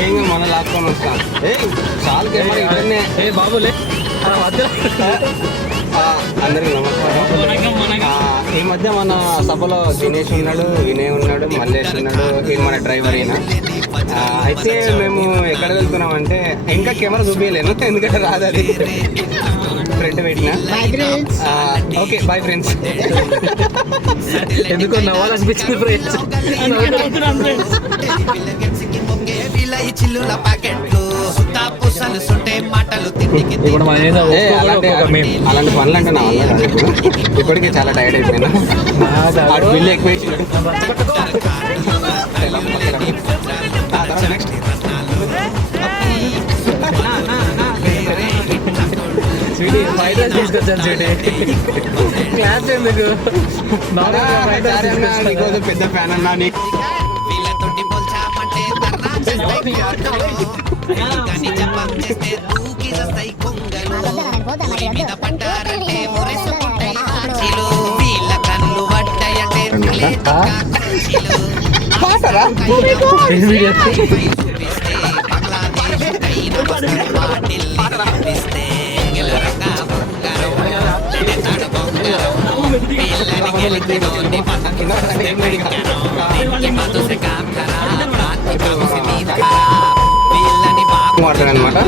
ఏం మన లాక్కొని వస్తాం చాలు బాబులే. అందరికి నమస్కారం. ఈ మధ్య మన సభలో దినేష్ ఉన్నాడు, వినయ్ ఉన్నాడు, మల్లేష్ ఉన్నాడు, ఈయన మన డ్రైవర్ అయినా. అయితే మేము ఎక్కడ వెళ్తున్నాం అంటే ఇంకా కెమెరా చూపించలేను ఎందుకంటే రాదు అది ఫ్రంట్ పెట్టినా. Okay bye friends. ఎందుకో నవ్వాలనిపించింది ఫ్రెండ్స్. అలాంటి పనులు అంటే నా వల్ల కాదు. ఇప్పటికే చాలా టైర్డ్ అయిపోయినా. బిల్లు ఎక్కువ. తీసుకొచ్చాను క్లాస్ ఎందుకు పెద్ద ఫ్యాన్ అన్నా నీకు. అనమాట.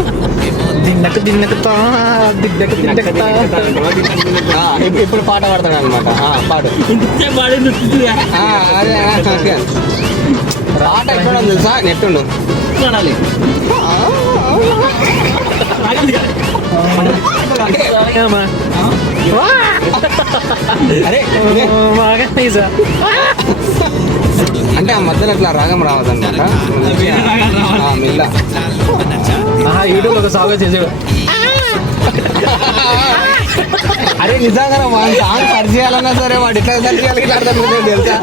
ఇప్పుడు పాట పాడతాడు అనమాట. పాడు అదే పాట ఎక్కడ తెలుసా? నెట్టుండు అంటే ఆ మధ్యలో అట్లా రాగం రావద్దన్నమాట. మిల్ల యూట్యూబ్ ఒక సాంగ్ చేసాడు. అరే నిజంగా వాడి సాంగ్ సర్చ్ చేయాలన్నా సరే వాడు ఎట్లా సర్చ్ చేయాలి తెలుసా?